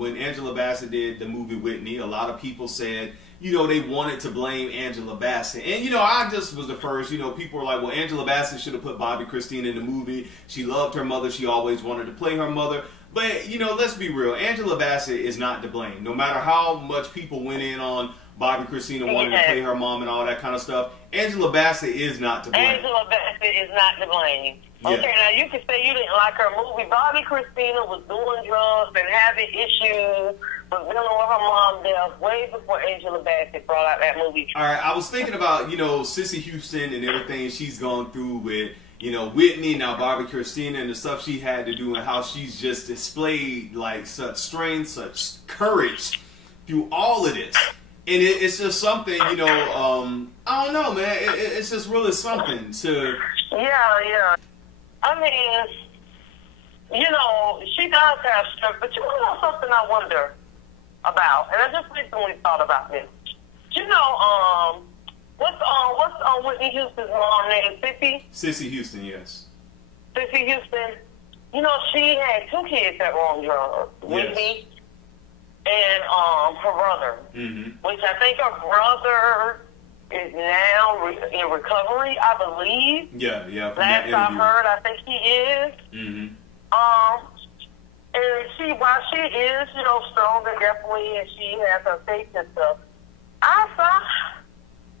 when Angela Bassett did the movie Whitney, a lot of people said, you know, they wanted to blame Angela Bassett. And, you know, I just was the first, you know, people were like, well, Angela Bassett should have put Bobbi Kristina in the movie. She loved her mother. She always wanted to play her mother. But, you know, let's be real. Angela Bassett is not to blame. No matter how much people went in on Bobbi Kristina wanting to play her mom and all that kind of stuff, Angela Bassett is not to blame. Angela Bassett is not to blame. Okay, now you can say you didn't like her movie. Bobbi Kristina was doing drugs and having issues with dealing with her mom death way before Angela Bassett brought out that movie. All right, I was thinking about, you know, Cissy Houston and everything she's gone through with, you know, Whitney, now Bobbi Kristina, and the stuff she had to do and how she's just displayed, like, such strength, such courage through all of this. And it's just something, you know, I don't know, man. It's just really something to... Yeah. I mean, you know, she does have strength, but you know something I wonder about, and I just recently thought about this. You know, what's Whitney Houston's mom name? Cissy Houston, yes. Cissy Houston. You know, she had 2 kids that were on drugs. Yes. Whitney and her brother, which I think her brother is now in recovery, I believe. Yeah. Last I heard, I think he is. And while she is, you know, strong and definitely, and she has her faith and stuff, I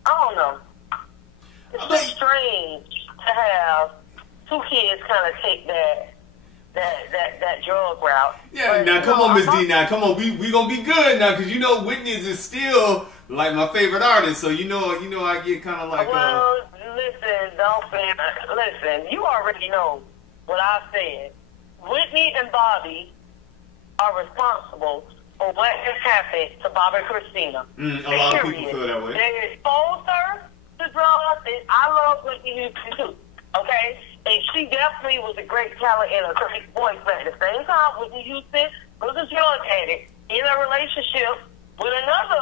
don't know. It's just strange to have 2 kids kind of take that drug route. Yeah, but, now come on, Miss D. Now come on, we gonna be good now, because you know Whitney is still like my favorite artist. So you know I get kind of like. Well, listen, listen. You already know what I said. Whitney and Bobbi are responsible for what has happened to Bobbi Kristina. A lot of people feel that way. They exposed her to drugs, and I love Whitney Houston too. Okay. And she definitely was a great talent and a great voice, but at the same time, Whitney Houston was a drug addict in a relationship with another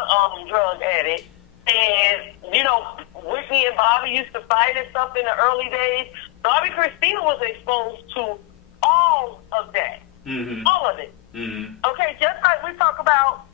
drug addict. And, you know, Whitney and Bobbi used to fight and stuff in the early days. Bobbi Kristina was exposed to all of that. All of it. Okay, just like we talk about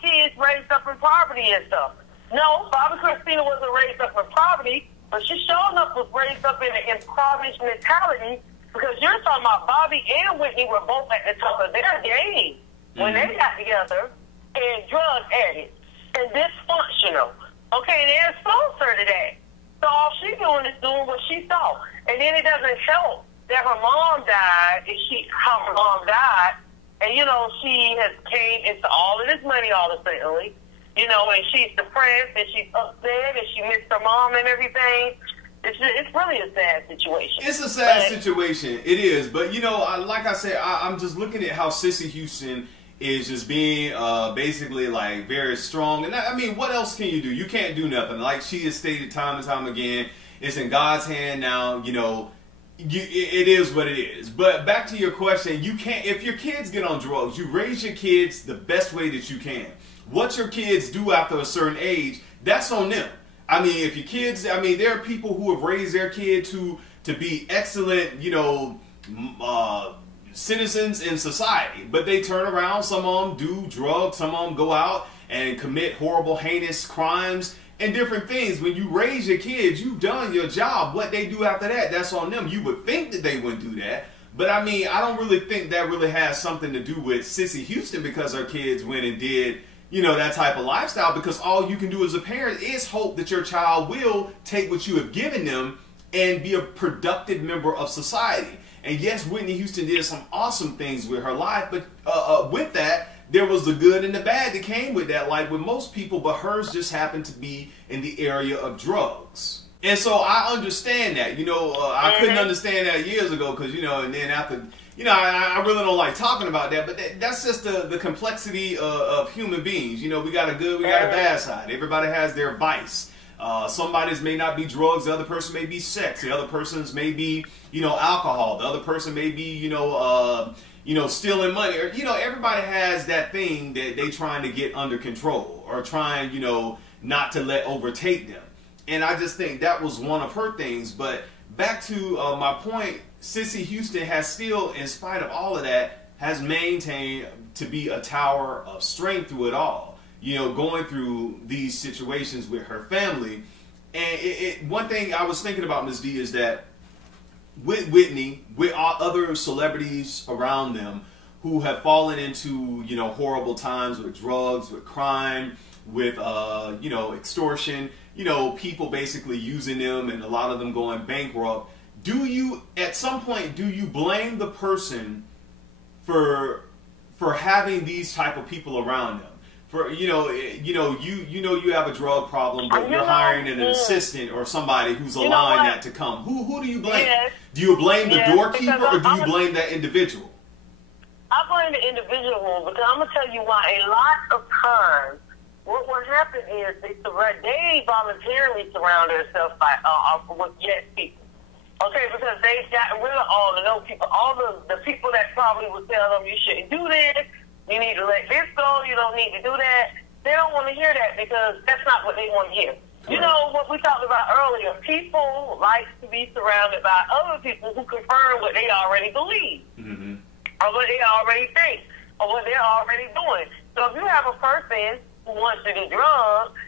kids raised up in poverty and stuff. No, Bobbi Kristina wasn't raised up in poverty. But she showing up was raised up in an impoverished mentality, because you're talking about Bobbi and Whitney were both at the top of their game when they got together, and drug addicts and dysfunctional. Okay, they exposed her to that. So all she's doing is doing what she saw. And then it doesn't help that her mom died, how her mom died, and, you know, she has came into all of this money all of a sudden. You know, and she's depressed, and she's upset, and she missed her mom and everything. It's really a sad situation. It's a sad situation. It is. But, you know, like I said, I'm just looking at how Cissy Houston is just being basically, like, very strong. And, I mean, what else can you do? You can't do nothing. Like she has stated time and time again, it's in God's hand now. You know, it is what it is. But back to your question, you can't, if your kids get on drugs, you raise your kids the best way that you can. What your kids do after a certain age, that's on them. I mean, if your kids, I mean, there are people who have raised their kid to be excellent, you know, citizens in society, but they turn around. Some of them do drugs, some of them go out and commit horrible, heinous crimes and different things. When you raise your kids, you've done your job. What they do after that, that's on them. You would think that they wouldn't do that. But I mean, I don't really think that really has something to do with Cissy Houston, because her kids went and did, you know, that type of lifestyle, because all you can do as a parent is hope that your child will take what you have given them and be a productive member of society. And yes, Whitney Houston did some awesome things with her life, but with that, there was the good and the bad that came with that, like with most people, but hers just happened to be in the area of drugs. And so I understand that, you know, I couldn't understand that years ago, because, you know, and then after, you know, I really don't like talking about that, but that's just the complexity of human beings. You know, we got a good, we got a bad side. Everybody has their vice. Somebody's may not be drugs, the other person may be sex, the other person's may be, you know, alcohol, the other person may be, you know, stealing money, or, you know, everybody has that thing that they trying to get under control, or trying, you know, not to let overtake them. And I just think that was one of her things. But back to my point, Cissy Houston has still, in spite of all of that, has maintained to be a tower of strength through it all. You know, going through these situations with her family. And one thing I was thinking about, Ms. D, is that with Whitney, with other celebrities around them who have fallen into, you know, horrible times with drugs, with crime, with, you know, extortion, you know, people basically using them and a lot of them going bankrupt. Do you, at some point, do you blame the person for having these type of people around them? For, you have a drug problem, but you're hiring an assistant or somebody who's allowing that to come. Who do you blame? Yes. Do you blame the Yes, doorkeeper or do you blame that individual? I blame the individual because I'm going to tell you why. A lot of times, what happens is they voluntarily surround themselves with yes people. Okay, because they've gotten rid of all the no people. All the people that probably would tell them you shouldn't do this, you need to let this go, you don't need to do that. They don't want to hear that because that's not what they want to hear. Correct. You know, what we talked about earlier, people like to be surrounded by other people who confirm what they already believe, or what they already think, or what they're already doing. So if you have a person who wants to do drugs,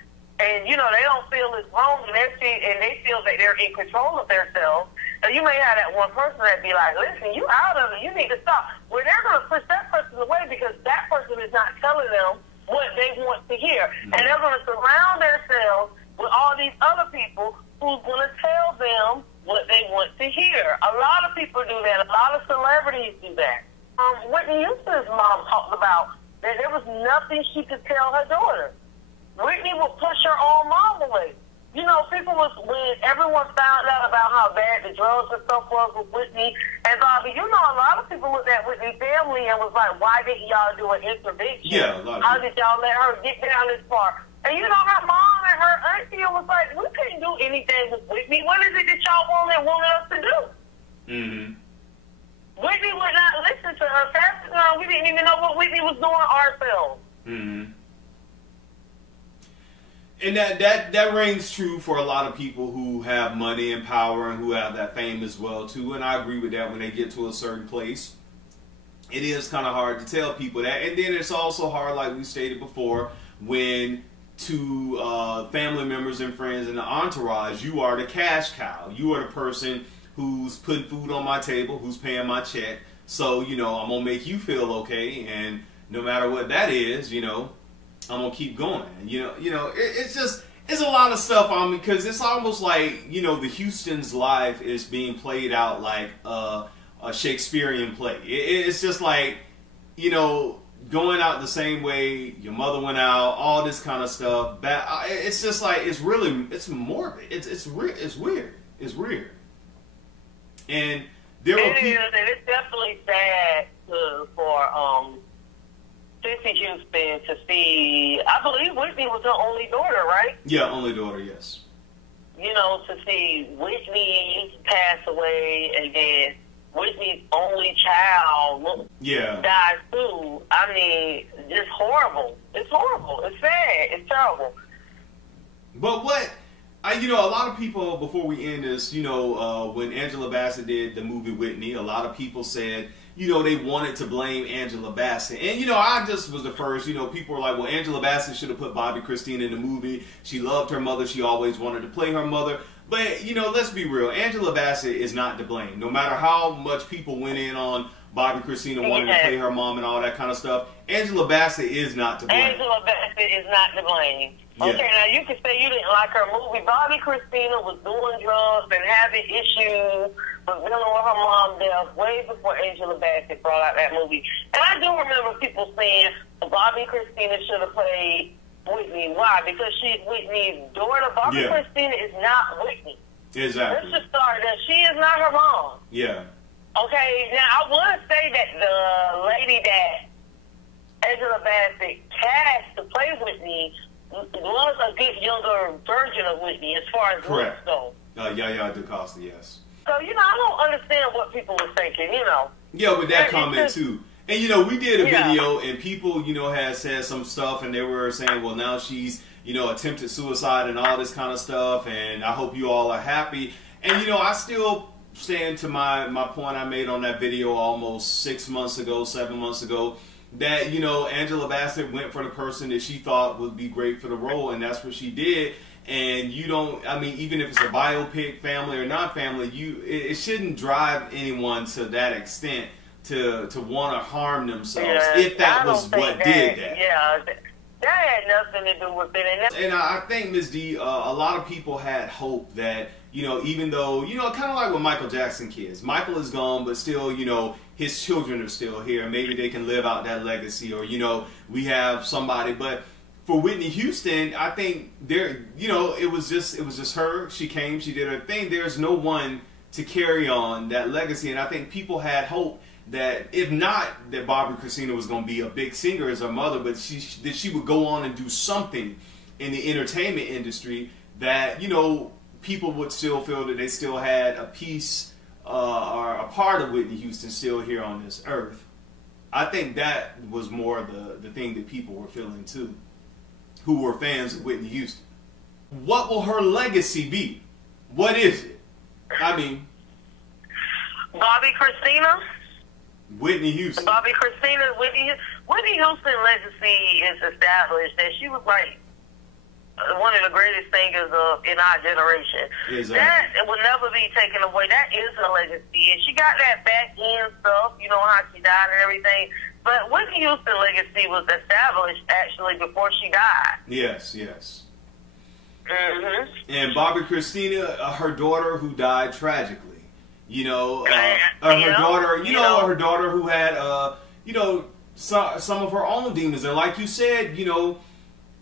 and, you know, they don't feel it's wrong, and they feel that they're in control of themselves, and you may have that one person that be like, listen, you out of it, you need to stop. Well, they're going to push that person away because that person is not telling them what they want to hear. And they're going to surround themselves with all these other people who's going to tell them what they want to hear. A lot of people do that. A lot of celebrities do that. Whitney Houston's mom talked about that there was nothing she could tell her daughter. Whitney would push her own mom away. You know, when everyone found out about how bad the drugs and stuff was with Whitney and Bobbi, you know, a lot of people looked at Whitney's family and was like, why didn't y'all do an intervention? Yeah, a lot of How people. did y'all let her get down this far? And you know, her mom and her auntie was like, we couldn't do anything with Whitney. What is it that y'all wanted us to do? Whitney would not listen to her. We didn't even know what Whitney was doing ourselves. And that rings true for a lot of people who have money and power and who have that fame as well too. And I agree with that. When they get to a certain place, it is kind of hard to tell people that. And then it's also hard, like we stated before, when to family members and friends and the entourage, you are the cash cow. You are the person who's putting food on my table, who's paying my check. So, you know, I'm gonna make you feel okay, and no matter what that is, you know, I'm gonna keep going. It's a lot of stuff on me because it's almost like, you know, the Houston's life is being played out like a Shakespearean play. It's just like, you know, going out the same way your mother went out, all this kind of stuff. It's just like it's morbid. It's weird. And there were people. And it's definitely sad for Cissy Houston to see. I believe Whitney was her only daughter, right? Yeah, only daughter, yes. You know, to see Whitney pass away and then Whitney's only child died too. I mean, just horrible. It's horrible. It's sad. It's terrible. But a lot of people, before we end this, you know, when Angela Bassett did the movie Whitney, a lot of people said, you know, they wanted to blame Angela Bassett. And, you know, I just was the first, you know, people were like, well, Angela Bassett should have put Bobbi Kristina in the movie. She loved her mother. She always wanted to play her mother. But, you know, let's be real. Angela Bassett is not to blame. No matter how much people went in on Bobbi Kristina wanting to play her mom and all that kind of stuff, Angela Bassett is not to blame. Angela Bassett is not to blame. Yeah. Okay, now you can say you didn't like her movie. Bobbi Kristina was doing drugs and having issues with dealing with her mom death way before Angela Bassett brought out that movie. And I do remember people saying Bobbi Kristina should have played Whitney. Why? Because she's Whitney's daughter. Bobbi Kristina is not Whitney. Exactly. Let's just start there. She is not her mom. Yeah. Okay, now I want to say that the lady that Angela Bassett cast to play Whitney was a good younger version of Whitney as far as looks go. Yaya DaCosta, yes. So, you know, I don't understand what people were thinking, you know. Yeah, with that comment too. And, you know, we did a video and people, you know, had said some stuff and they were saying, well, now she's, you know, attempted suicide and all this kind of stuff and I hope you all are happy. And, you know, I still stand to my point I made on that video almost 6 months ago, 7 months ago, that, you know, Angela Bassett went for the person that she thought would be great for the role, and that's what she did. And you don't, I mean, even if it's a biopic, family or not family, it shouldn't drive anyone to that extent to want to harm themselves, if that was what did that. Yeah, that had nothing to do with it. And I think, Ms. D, a lot of people had hope that, you know, even though, you know, kind of like with Michael Jackson kids. Michael is gone, but still, you know, his children are still here. Maybe they can live out that legacy, or, you know, we have somebody. But for Whitney Houston, I think you know, it was just her. She came, she did her thing. There's no one to carry on that legacy, and I think people had hope that if not that Bobbi Kristina was going to be a big singer as her mother, but that she would go on and do something in the entertainment industry that, you know, people would still feel that they still had a piece or a part of Whitney Houston still here on this earth. I think that was more the thing that people were feeling too, who were fans of Whitney Houston. What will her legacy be? What is it? I mean, Bobbi Kristina? Whitney Houston. Bobbi Kristina, Whitney Houston's legacy is established that she was like one of the greatest singers in our generation. Exactly. That will never be taken away. That is her legacy. And she got that back end stuff, you know, how she died and everything. But Whitney Houston's legacy was established actually before she died. Yes, yes. Mm-hmm. And Bobbi Kristina, her daughter who died tragically. You know, her daughter who had, you know, some of her own demons. And like you said, you know,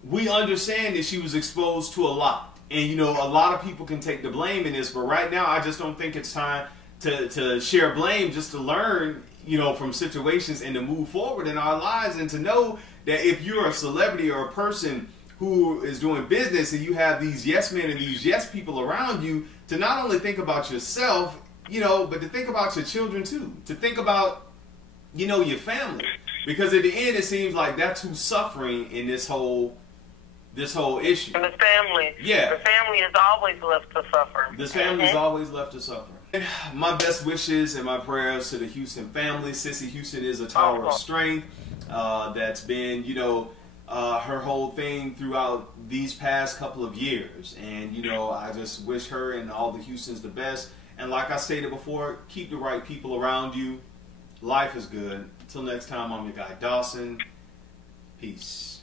we understand that she was exposed to a lot. And, you know, a lot of people can take the blame in this. But right now, I just don't think it's time to share blame, just to learn, you know, from situations and to move forward in our lives, and to know that if you're a celebrity or a person who is doing business and you have these yes men and these yes people around you, to not only think about yourself, you know, but to think about your children too, to think about, you know, your family, because at the end it seems like that's who's suffering in this whole issue. And the family. Yeah. The family is always left to suffer. This family is always left to suffer. My best wishes and my prayers to the Houston family. Cissy Houston is a tower of strength that's been, you know, her whole thing throughout these past couple of years. And, you know, I just wish her and all the Houstons the best. And like I stated before, keep the right people around you. Life is good. Until next time, I'm your guy Dawson. Peace.